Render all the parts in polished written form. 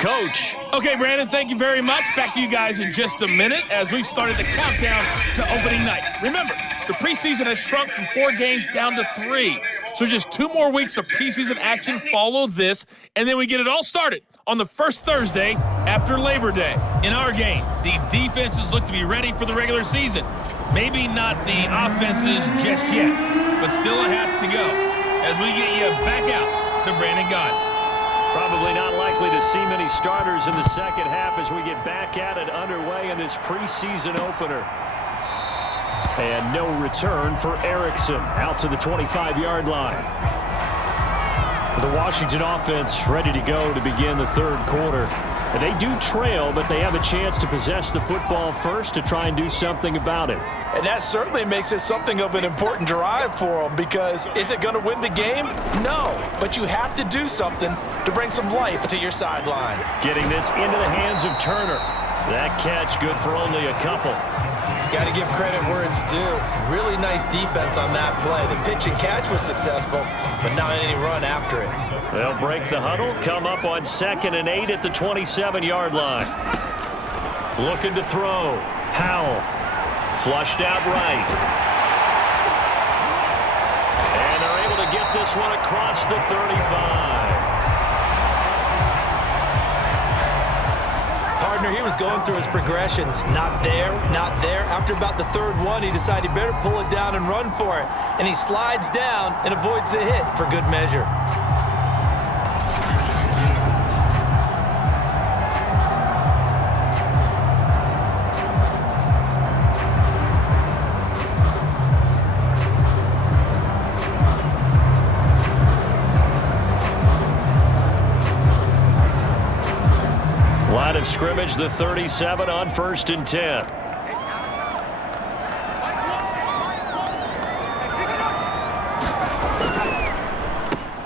Coach. Okay, Brandon, thank you very much. Back to you guys in just a minute as we've started the countdown to opening night. Remember, the preseason has shrunk from 4 games down to 3. So just 2 more weeks of preseason action follow this, and then we get it all started on the first Thursday after Labor Day. In our game, the defenses look to be ready for the regular season. Maybe not the offenses just yet, but still a half to go as we get you back out to Brandon Gaudin. Probably not likely to see many starters in the second half as we get back at it underway in this preseason opener. And no return for Erickson out to the 25-yard line. The Washington offense ready to go to begin the third quarter. And they do trail, but they have a chance to possess the football first to try and do something about it. And that certainly makes it something of an important drive for them, because is it going to win the game? No, but you have to do something to bring some life to your sideline. Getting this into the hands of Turner. That catch good for only a couple. Got to give credit where it's due. Really nice defense on that play. The pitch and catch was successful, but not any run after it. They'll break the huddle, come up on 2nd and 8 at the 27-yard line. Looking to throw. Howell. Flushed out right. And they're able to get this one across the 35. Partner, he was going through his progressions. Not there, not there. After about the 3rd one, he decided he better pull it down and run for it. And he slides down and avoids the hit for good measure. Line of scrimmage, the 37 on 1st and 10.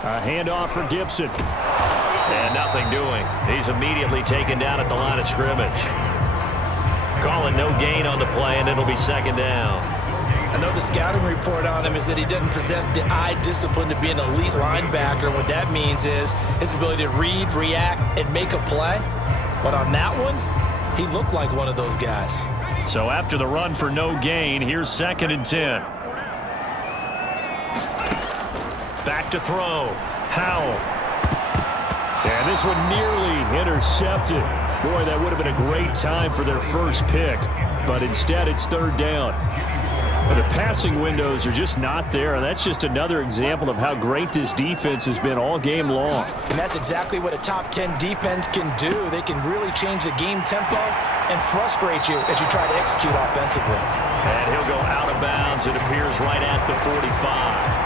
A handoff for Gibson. And nothing doing. He's immediately taken down at the line of scrimmage. Calling no gain on the play, and it'll be 2nd down. I know the scouting report on him is that he doesn't possess the eye discipline to be an elite linebacker. And what that means is his ability to read, react, and make a play. But on that one, he looked like one of those guys. So after the run for no gain, here's 2nd and 10. Back to throw. Howell. And this one nearly intercepted. Boy, that would have been a great time for their first pick. But instead, it's 3rd down. And the passing windows are just not there, and that's just another example of how great this defense has been all game long. And that's exactly what a top 10 defense can do. They can really change the game tempo and frustrate you as you try to execute offensively. And he'll go out of bounds. It appears right at the 45.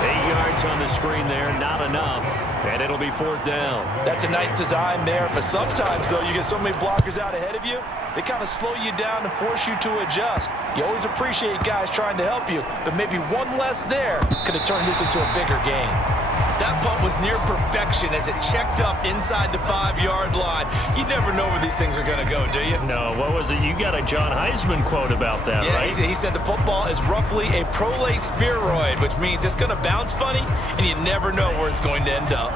8 yards on the screen there, not enough. And it'll be 4th down. That's a nice design there, but sometimes, though, you get so many blockers out ahead of you, they kind of slow you down and force you to adjust. You always appreciate guys trying to help you, but maybe one less there could have turned this into a bigger game. That punt was near perfection as it checked up inside the 5-yard line. You never know where these things are going to go, do you? No, what was it? You got a John Heisman quote about that, right? Yeah, he said the football is roughly a prolate spheroid, which means it's going to bounce funny, and you never know where it's going to end up.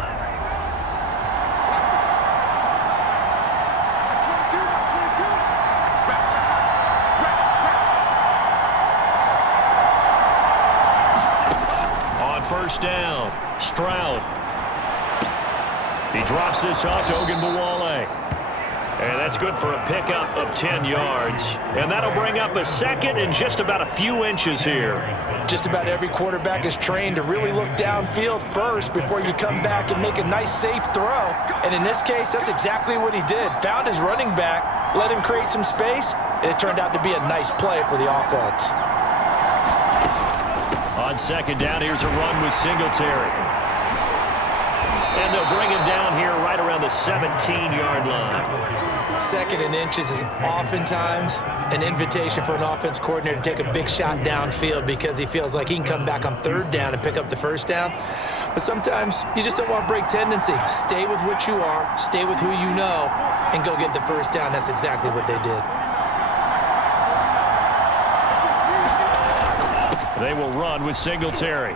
On 1st down, Stroud. He drops this off to Ogunbowale. And that's good for a pickup of 10 yards. And that'll bring up a 2nd and just about a few inches here. Just about every quarterback is trained to really look downfield first before you come back and make a nice, safe throw. And in this case, that's exactly what he did. Found his running back, let him create some space, and it turned out to be a nice play for the offense. On 2nd down, here's a run with Singletary. And they'll bring him down here right around the 17-yard line. 2nd and inches is oftentimes an invitation for an offense coordinator to take a big shot downfield because he feels like he can come back on 3rd down and pick up the 1st down. But sometimes you just don't want to break tendency. Stay with what you are, stay with who you know, and go get the 1st down. That's exactly what they did. They will run with Singletary.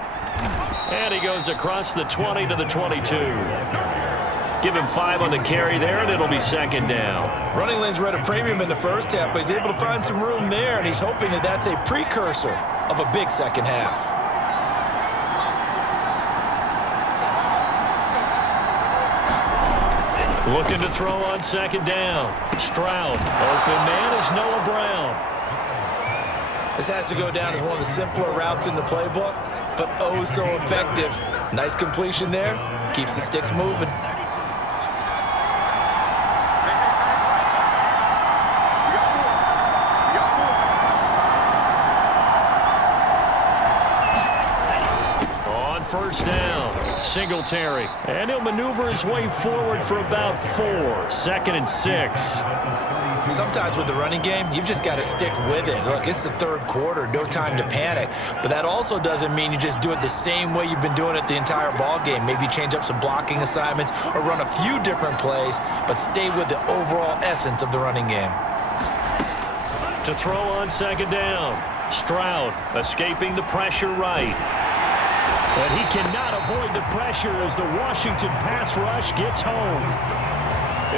And he goes across the 20 to the 22. Give him 5 on the carry there, and it'll be second down. Running lanes were at a premium in the first half, but he's able to find some room there, and he's hoping that that's a precursor of a big second half. Looking to throw on second down. Stroud. Open man is Noah Brown. This has to go down as one of the simpler routes in the playbook, but oh so effective. Nice completion there. Keeps the sticks moving. On first down. Singletary, and he'll maneuver his way forward for about 4. 2nd and 6. Sometimes with the running game, you've just got to stick with it. Look, it's the third quarter, no time to panic. But that also doesn't mean you just do it the same way you've been doing it the entire ball game. Maybe change up some blocking assignments or run a few different plays, but stay with the overall essence of the running game. To throw on second down. Stroud escaping the pressure right. But he cannot avoid the pressure as the Washington pass rush gets home.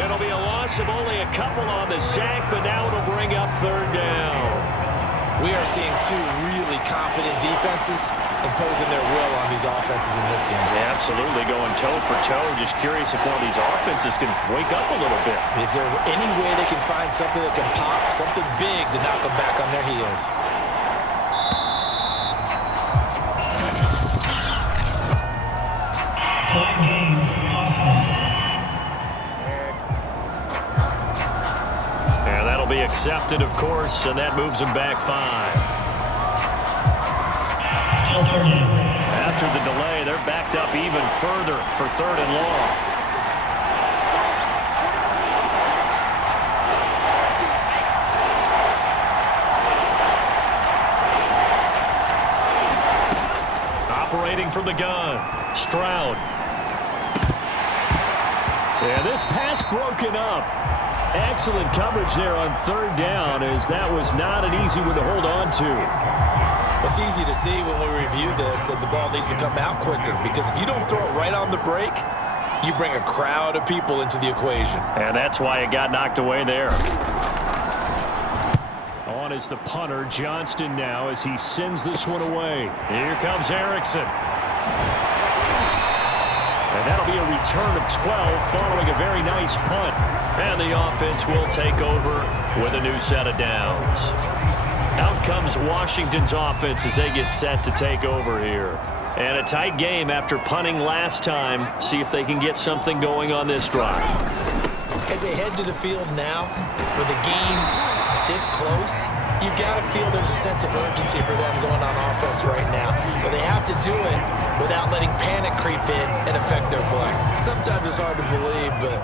It'll be a loss of only a couple on the sack, but now it'll bring up third down. We are seeing 2 really confident defenses imposing their will on these offenses in this game. Yeah, absolutely, going toe for toe. Just curious if one of these offenses can wake up a little bit. Is there any way they can find something that can pop, something big to knock them back on their heels? And that'll be accepted, of course, and that moves him back 5. Still third down. After the delay, they're backed up even further for 3rd and long. Operating from the gun, Stroud. And this pass broken up. Excellent coverage there on 3rd down, as that was not an easy one to hold on to. It's easy to see when we review this that the ball needs to come out quicker, because if you don't throw it right on the break, you bring a crowd of people into the equation. And that's why it got knocked away there. On is the punter, Johnston, now as he sends this one away. Here comes Erickson. And that'll be a return of 12 following a very nice punt. And the offense will take over with a new set of downs. Out comes Washington's offense as they get set to take over here. And a tight game after punting last time. See if they can get something going on this drive. As they head to the field now, with the game this close, you've got to feel there's a sense of urgency for them going on offense right now. But they have to do it without letting panic creep in and affect their play. Sometimes it's hard to believe, but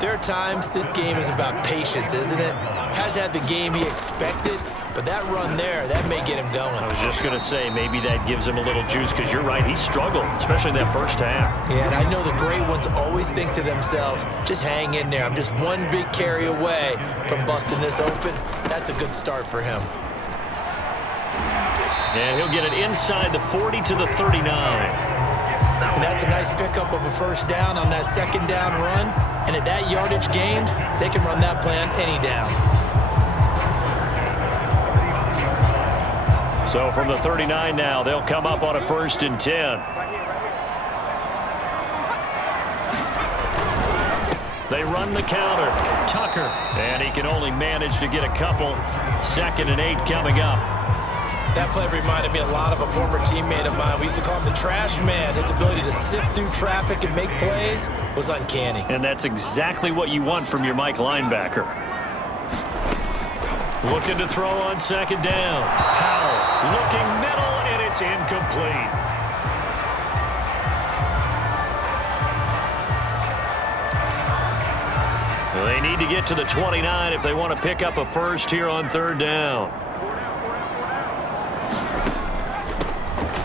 there are times this game is about patience, isn't it? Has had the game he expected, but that run there, that may get him going. I was just going to say, maybe that gives him a little juice, because you're right, he struggled, especially in that first half. Yeah, and I know the great ones always think to themselves, just hang in there. I'm just one big carry away from busting this open. That's a good start for him. And he'll get it inside the 40 to the 39. And that's a nice pickup of a first down on that second down run. And at that yardage gained, they can run that play on any down. So from the 39 now, they'll come up on a 1st and 10. They run the counter. Tucker. And he can only manage to get a couple. 2nd and 8 coming up. That play reminded me a lot of a former teammate of mine. We used to call him the trash man. His ability to sift through traffic and make plays was uncanny. And that's exactly what you want from your Mike linebacker. Looking to throw on second down. Howell looking middle, and it's incomplete. They need to get to the 29 if they want to pick up a first here on 3rd down.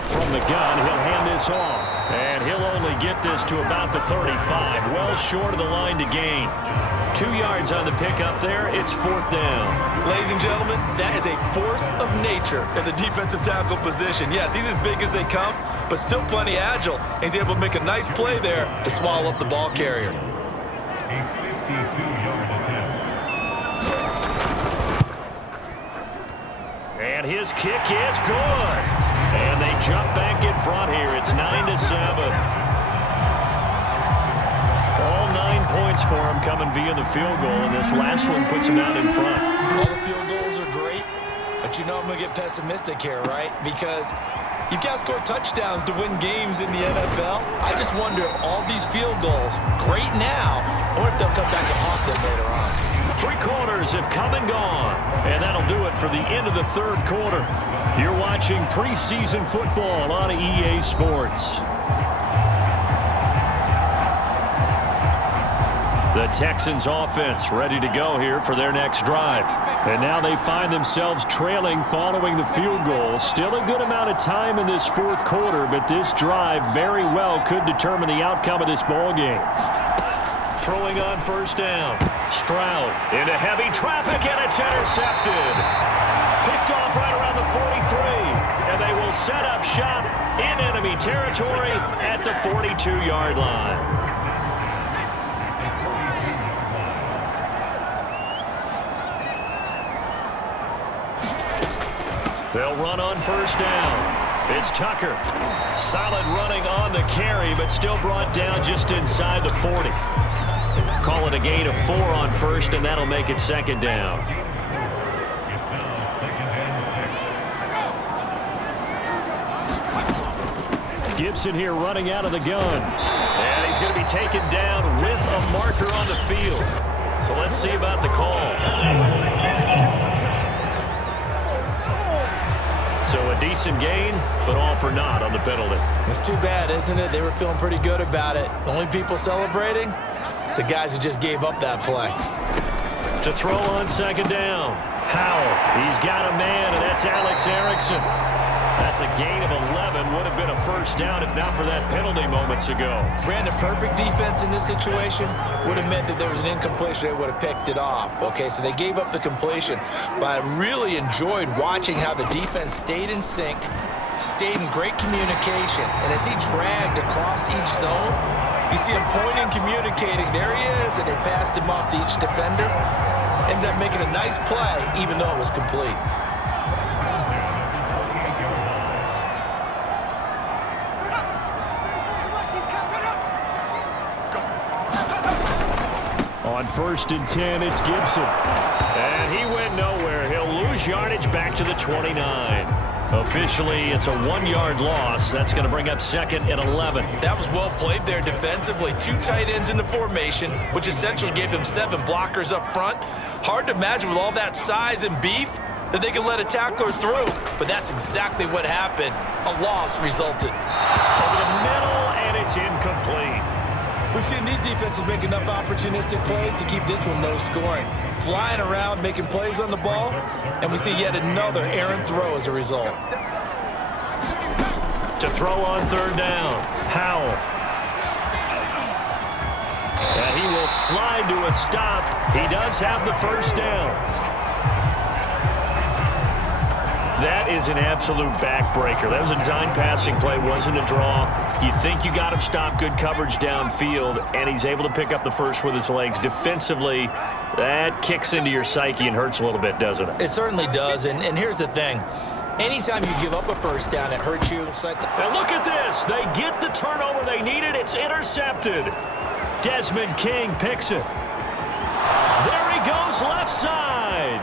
From the gun, he'll hand this off. And he'll only get this to about the 35. Well short of the line to gain. 2 yards on the pickup there. It's 4th down. Ladies and gentlemen, that is a force of nature in the defensive tackle position. Yes, he's as big as they come, but still plenty agile. He's able to make a nice play there to swallow up the ball carrier. 52-yard attempt. And his kick is good. And they jump back in front here. It's 9-7. All 9 points for him coming via the field goal, and this last one puts him out in front. All the field goals are great, but you know I'm going to get pessimistic here, right? Because you've got to score touchdowns to win games in the NFL. I just wonder if all these field goals, great now, or if they'll come back and haunt them later on. 3 quarters have come and gone, and that'll do it for the end of the third quarter. You're watching preseason football on EA Sports. The Texans offense ready to go here for their next drive. And now they find themselves trailing following the field goal. Still a good amount of time in this fourth quarter, but this drive very well could determine the outcome of this ball game. Throwing on first down. Stroud into heavy traffic, and it's intercepted. Picked off right around the 43, and they will set up shop in enemy territory at the 42-yard line. They'll run on first down. It's Tucker. Solid running on the carry, but still brought down just inside the 40. Call it a gain of 4 on first, and that'll make it second down. Gibson here running out of the gun. And he's going to be taken down with a marker on the field. So let's see about the call. So a decent gain, but all for naught on the penalty. It's too bad, isn't it? They were feeling pretty good about it. The only people celebrating, the guys who just gave up that play. To throw on second down. Howell, he's got a man, and that's Alex Erickson. That's a gain of 11. Would have been a first down if not for that penalty moments ago. Brandon, perfect defense in this situation would have meant that there was an incompletion. They would have picked it off. Okay, so they gave up the completion. But I really enjoyed watching how the defense stayed in sync, stayed in great communication. And as he dragged across each zone, you see him pointing, communicating. There he is, and they passed him off to each defender. Ended up making a nice play, even though it was complete. On 1st and 10, it's Gibson. And he went nowhere. He'll lose yardage back to the 29. Officially, it's a 1-yard loss. That's going to bring up 2nd and 11. That was well played there defensively. 2 tight ends in the formation, which essentially gave them 7 blockers up front. Hard to imagine with all that size and beef that they could let a tackler through. But that's exactly what happened. A loss resulted. Over the middle, and it's incomplete. We've seen these defenses make enough opportunistic plays to keep this one low scoring. Flying around, making plays on the ball, and we see yet another errant throw as a result. To throw on 3rd down, Howell. And he will slide to a stop. He does have the first down. That is an absolute backbreaker. That was a design passing play, wasn't a draw. You think you got him stopped, good coverage downfield, and he's able to pick up the first with his legs. Defensively, that kicks into your psyche and hurts a little bit, doesn't it? It certainly does, and here's the thing. Anytime you give up a first down, it hurts you. And look at this. They get the turnover they needed. It's intercepted. Desmond King picks it. There he goes, left side.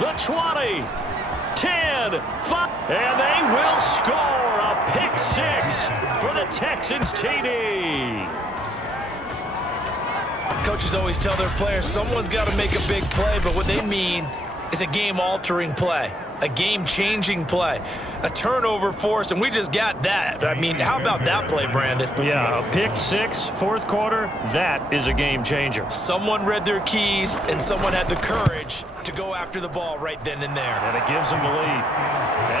The 20. 10, 5, and they will score a pick 6 for the Texans TD. Coaches always tell their players someone's got to make a big play, but what they mean is a game-altering play, a game-changing play, a turnover forced, and we just got that. I mean, how about that play, Brandon? Yeah, a pick 6, fourth quarter, that is a game changer. Someone read their keys, and someone had the courage to go after the ball right then and there. And it gives him the lead.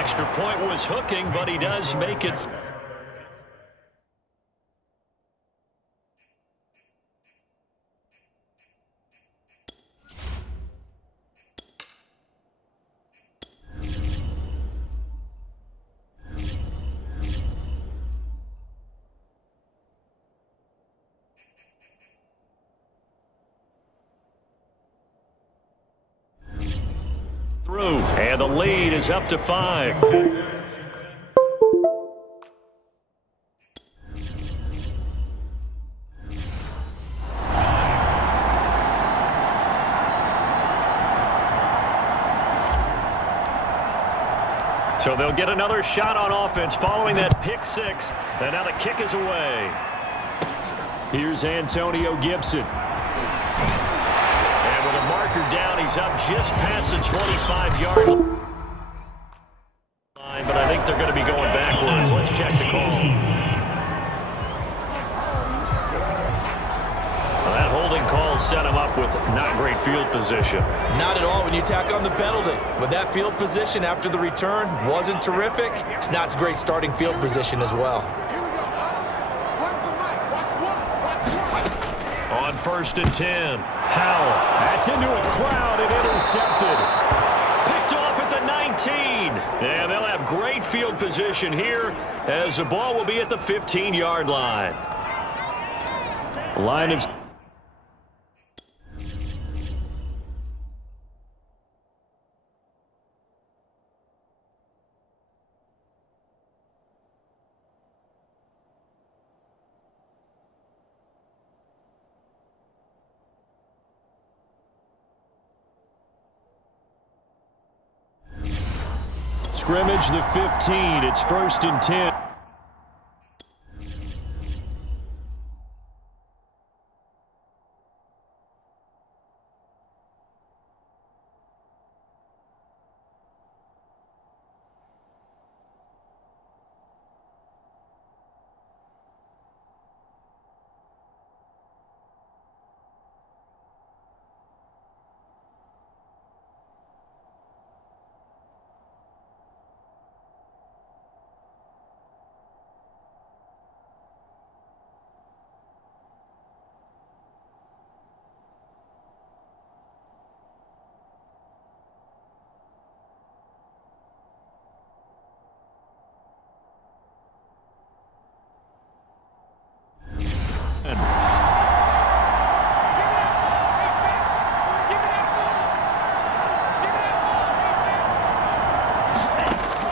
Extra point was hooking, but he does make it. And the lead is up to 5. So they'll get another shot on offense following that pick 6. And now the kick is away. Here's Antonio Gibson. And with a marker down, he's up just past the 25-yard line. But I think they're going to be going backwards. Let's check the call. Well, that holding call set him up with not great field position. Not at all when you tack on the penalty. With that field position after the return wasn't terrific. It's not a great starting field position as well. On 1st and 10, Howell. That's into a crowd and intercepted. Picked off at the 19. And they'll have great field position here as the ball will be at the 15-yard line. Line of scrimmage, the 15. It's 1st and 10.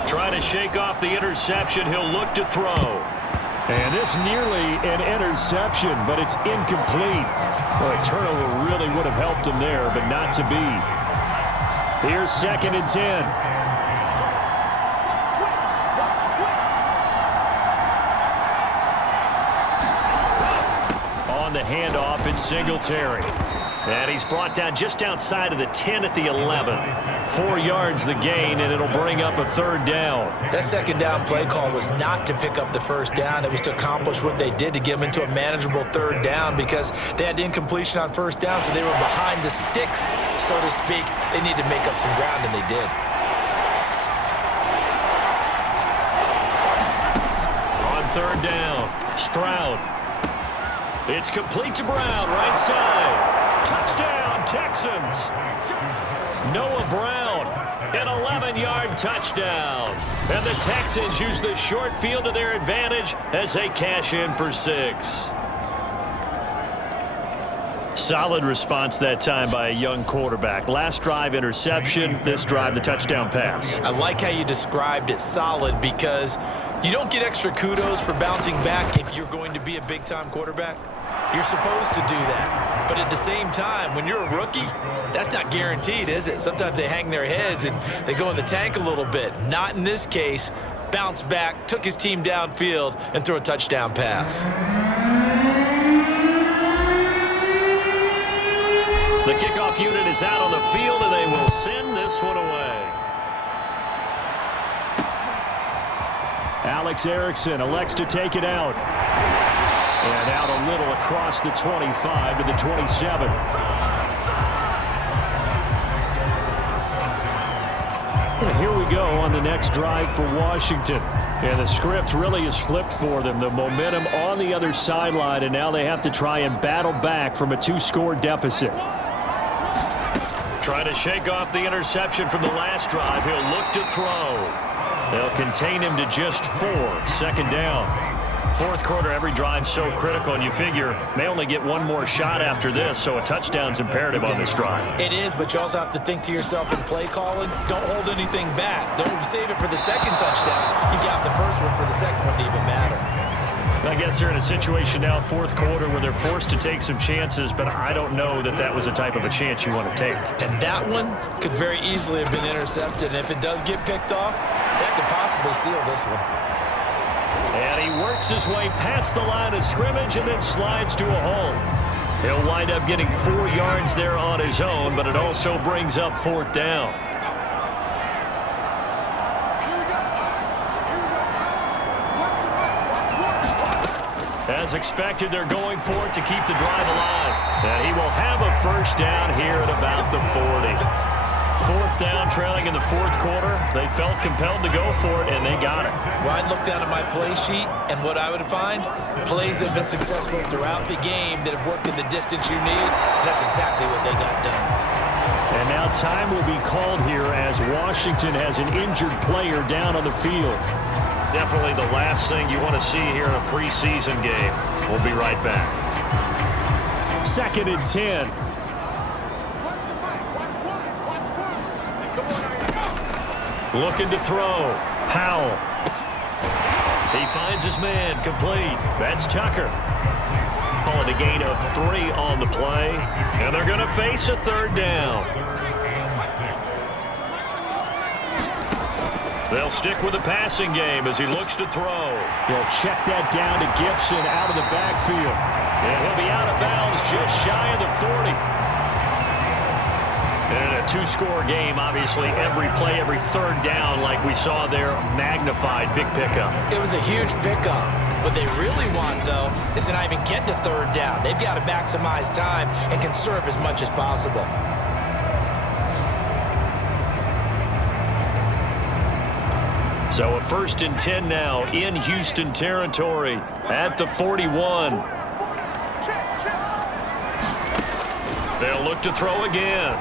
Trying to shake off the interception. He'll look to throw. And this nearly an interception, but it's incomplete. Well, a turnover really would have helped him there, but not to be. Here's 2nd and 10. On the handoff, it's Singletary. And he's brought down just outside of the 10 at the 11. 4 yards the gain, and it'll bring up a 3rd down. That 2nd down play call was not to pick up the 1st down. It was to accomplish what they did to get them into a manageable 3rd down because they had incompletion on 1st down, so they were behind the sticks, so to speak. They needed to make up some ground, and they did. On 3rd down, Stroud. It's complete to Brown, right side. Touchdown, Texans. Noah Brown, an 11-yard touchdown. And the Texans use the short field to their advantage as they cash in for 6. Solid response that time by a young quarterback. Last drive, interception. This drive, the touchdown pass. I like how you described it, solid, because you don't get extra kudos for bouncing back if you're going to be a big-time quarterback. You're supposed to do that. But at the same time, when you're a rookie, that's not guaranteed, is it? Sometimes they hang their heads and they go in the tank a little bit. Not in this case. Bounce back, took his team downfield, and threw a touchdown pass. The kickoff unit is out on the field, and they will send this one away. Alex Erickson elects to take it out. And out a little across the 25 to the 27. And here we go on the next drive for Washington. And the script really is flipped for them. The momentum on the other sideline, and now they have to try and battle back from a 2-score deficit. Trying to shake off the interception from the last drive. He'll look to throw. They'll contain him to just 4. 2nd down. Fourth quarter, every drive so critical, and you figure they only get one more shot after this, so a touchdown's imperative on this drive. It is, but you also have to think to yourself in play calling, don't hold anything back. Don't save it for the second touchdown. You got the first one for the second one to even matter. I guess they're in a situation now, fourth quarter, where they're forced to take some chances, but I don't know that that was the type of a chance you want to take. And that one could very easily have been intercepted, and if it does get picked off, that could possibly seal this one. And he works his way past the line of scrimmage and then slides to a hole. He'll wind up getting 4 yards there on his own, but it also brings up fourth down. As expected, they're going for it to keep the drive alive. And he will have a first down here at about the 40. Fourth down, trailing in the fourth quarter. They felt compelled to go for it, and they got it. Well, I'd look down at my play sheet, and what I would find, plays have been successful throughout the game that have worked in the distance you need. And that's exactly what they got done. And now time will be called here as Washington has an injured player down on the field. Definitely the last thing you want to see here in a preseason game. We'll be right back. 2nd and 10. Looking to throw. Powell. He finds his man. Complete. That's Tucker. Calling a gain of 3 on the play. And they're going to face a third down. They'll stick with the passing game as he looks to throw. He'll check that down to Gibson out of the backfield. And he'll be out of bounds just shy of the 40. And in a 2-score game, obviously, every play, every third down, like we saw there, magnified, big pickup. It was a huge pickup. What they really want, though, is to not even get to third down. They've got to maximize time and conserve as much as possible. So a 1st and 10 now in Houston territory at the 41. They'll look to throw again.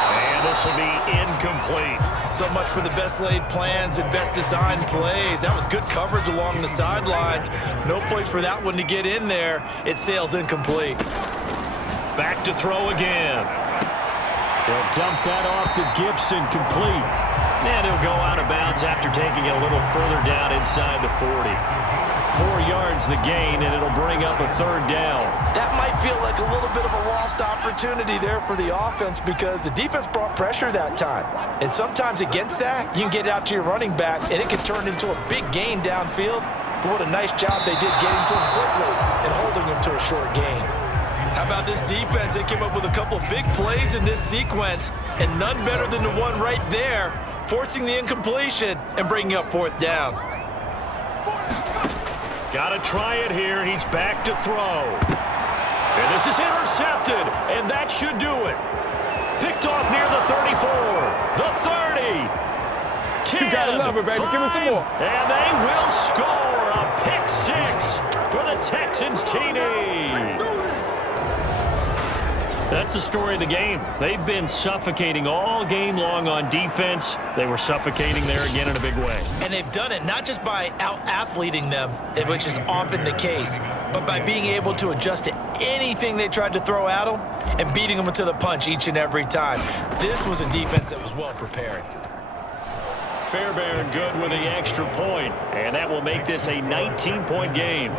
And this will be incomplete. So much for the best laid plans and best designed plays. That was good coverage along the sidelines. No place for that one to get in there. It sails incomplete. Back to throw again. They'll dump that off to Gibson, complete. And he'll go out of bounds after taking it a little further down inside the 40. 4 yards the gain, and it'll bring up a third down. That might feel like a little bit of a lost opportunity there for the offense because the defense brought pressure that time. And sometimes against that, you can get out to your running back, and it can turn into a big gain downfield. But what a nice job they did getting to him quickly and holding him to a short gain. How about this defense? They came up with a couple of big plays in this sequence, and none better than the one right there, forcing the incompletion and bringing up fourth down. Got to try it here. He's back to throw. And this is intercepted, and that should do it. Picked off near the 34, the 30, 10, you gotta love it, baby. 5, Give me some more. And they will score a pick 6 for the Texans TD. That's the story of the game. They've been suffocating all game long on defense. They were suffocating there again in a big way. And they've done it not just by out-athleting them, which is often the case, but by being able to adjust to anything they tried to throw at them and beating them to the punch each and every time. This was a defense that was well prepared. Fairbairn good with the extra point, and that will make this a 19-point game.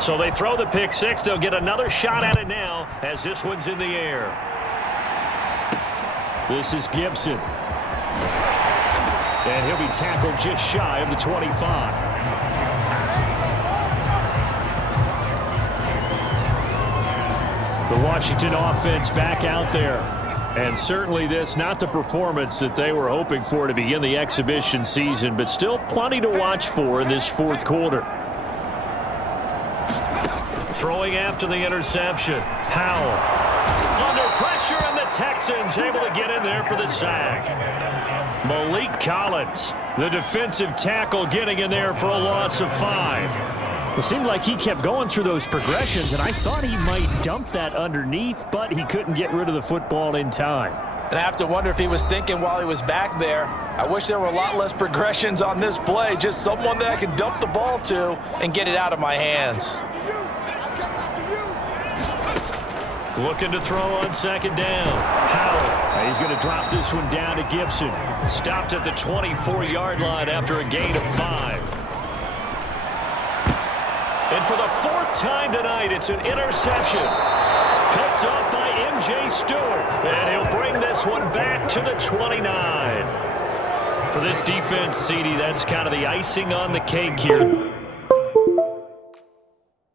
So they throw the pick 6. They'll get another shot at it now as this one's in the air. This is Gibson. And he'll be tackled just shy of the 25. The Washington offense back out there. And certainly this, not the performance that they were hoping for to begin the exhibition season, but still plenty to watch for in this fourth quarter. Throwing after the interception. Powell under pressure, and the Texans able to get in there for the sack. Malik Collins, the defensive tackle, getting in there for a loss of 5. It seemed like he kept going through those progressions, and I thought he might dump that underneath, but he couldn't get rid of the football in time. And I have to wonder if he was thinking while he was back there, I wish there were a lot less progressions on this play, just someone that I can dump the ball to and get it out of my hands. Looking to throw on second down. Howell. He's going to drop this one down to Gibson. Stopped at the 24-yard line after a gain of 5. And for the 4th time tonight, it's an interception. Picked up by M.J. Stewart. And he'll bring this one back to the 29. For this defense, CD, that's kind of the icing on the cake here.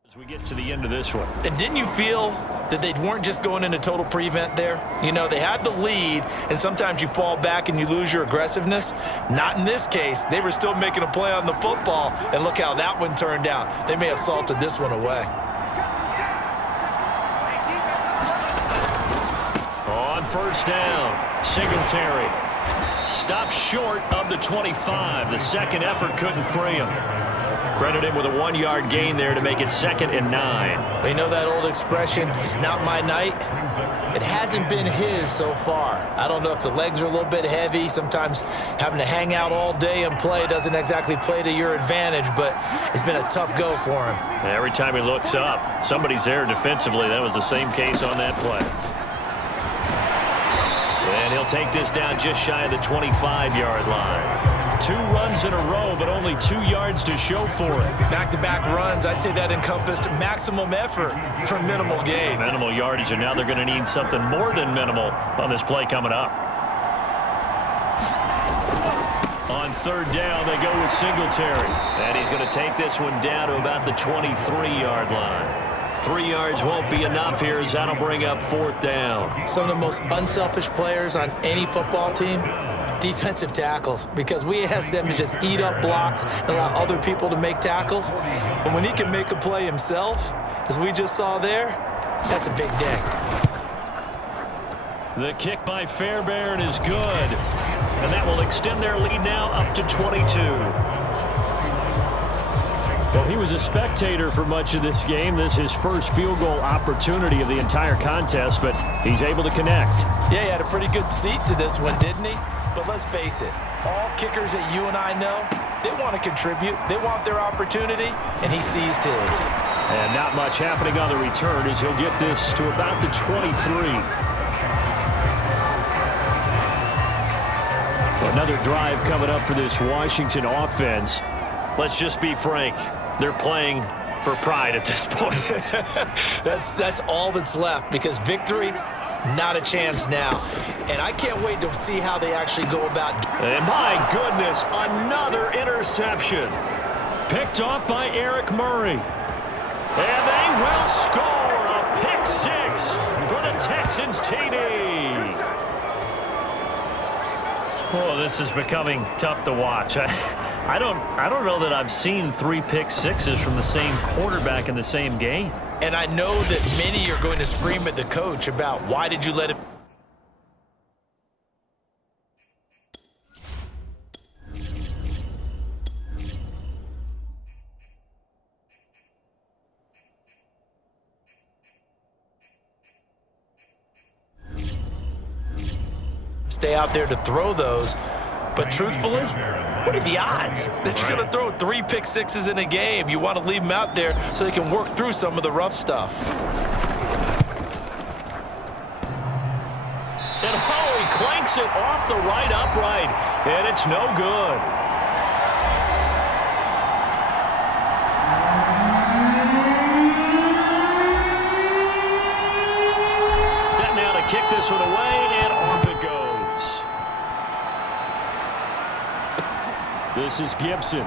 As we get to the end of this one. And didn't you feel that they weren't just going into total prevent there? You know, they had the lead, and sometimes you fall back and you lose your aggressiveness. Not in this case. They were still making a play on the football, and look how that one turned out. They may have salted this one away. On first down, Singletary stopped short of the 25. The second effort couldn't free him. Credit him with a 1-yard gain there to make it 2nd and 9. Well, you know that old expression, it's not my night? It hasn't been his so far. I don't know if the legs are a little bit heavy. Sometimes having to hang out all day and play doesn't exactly play to your advantage, but it's been a tough go for him. Every time he looks up, somebody's there defensively. That was the same case on that play. And he'll take this down just shy of the 25-yard line. 2 runs in a row, but only 2 yards to show for it. Back-to-back runs, I'd say that encompassed maximum effort for minimal gain. Minimal yardage, and now they're going to need something more than minimal on this play coming up. On 3rd down, they go with Singletary. And he's going to take this one down to about the 23-yard line. 3 yards won't be enough here as that'll bring up 4th down. Some of the most unselfish players on any football team, defensive tackles, because we ask them to just eat up blocks and allow other people to make tackles. But when he can make a play himself, as we just saw there, that's a big day. The kick by Fairbairn is good. And that will extend their lead now up to 22. Well, he was a spectator for much of this game. This is his first field goal opportunity of the entire contest, but he's able to connect. Yeah, he had a pretty good seat to this one, didn't he? But let's face it, all kickers that you and I know, they want to contribute. They want their opportunity, and he seized his. And not much happening on the return as he'll get this to about the 23. Another drive coming up for this Washington offense. Let's just be frank. They're playing for pride at this point. That's all that's left, because victory, not a chance now. And I can't wait to see how they actually go about. And my goodness, another interception. Picked off by Eric Murray. And they will score a pick 6 for the Texans TD. Oh, this is becoming tough to watch. I don't know that I've seen 3 pick 6s from the same quarterback in the same game. And I know that many are going to scream at the coach about why did you let him. Stay out there to throw those, but truthfully, what are the odds that you're going to throw 3 pick 6s in a game? You want to leave them out there so they can work through some of the rough stuff. And oh, he clanks it off the right upright, and it's no good. Set now to kick this one away, and off it goes. This is Gibson.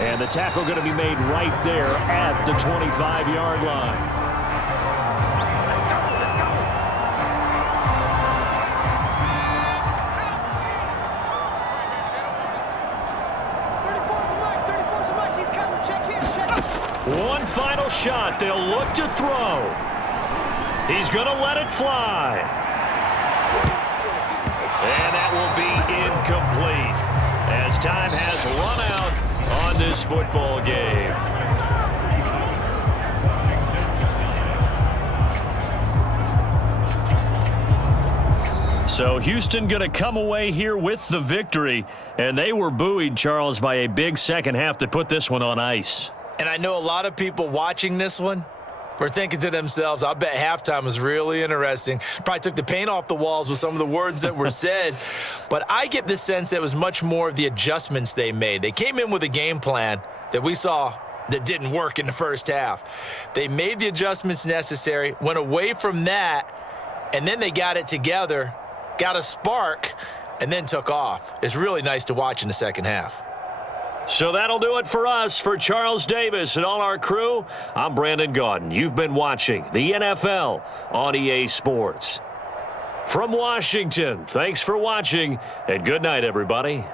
And the tackle going to be made right there at the 25-yard line. One final shot. They'll look to throw. He's going to let it fly. And that will be incomplete as time has run out on this football game. So Houston going to come away here with the victory, and they were buoyed, Charles, by a big second half to put this one on ice. And I know a lot of people watching this one were thinking to themselves, I bet halftime was really interesting. Probably took the paint off the walls with some of the words that were said. But I get the sense that it was much more of the adjustments they made. They came in with a game plan that we saw that didn't work in the first half. They made the adjustments necessary, went away from that, and then they got it together, got a spark, and then took off. It's really nice to watch in the second half. So that'll do it for us. For Charles Davis and all our crew, I'm Brandon Gaudin. You've been watching the NFL on EA Sports. From Washington, thanks for watching, and good night, everybody.